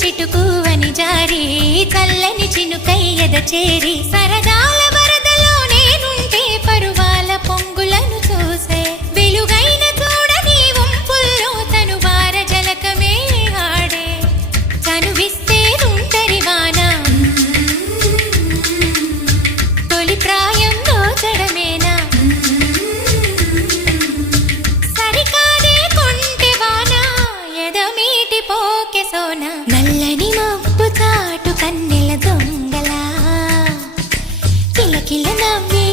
చిటుకు అని జారి చల్లని చినుకై ఎద చేరి సరదాల నల్లని మబ్బు చాటు కన్నెల దొంగలా. కిలకిల నవ్వే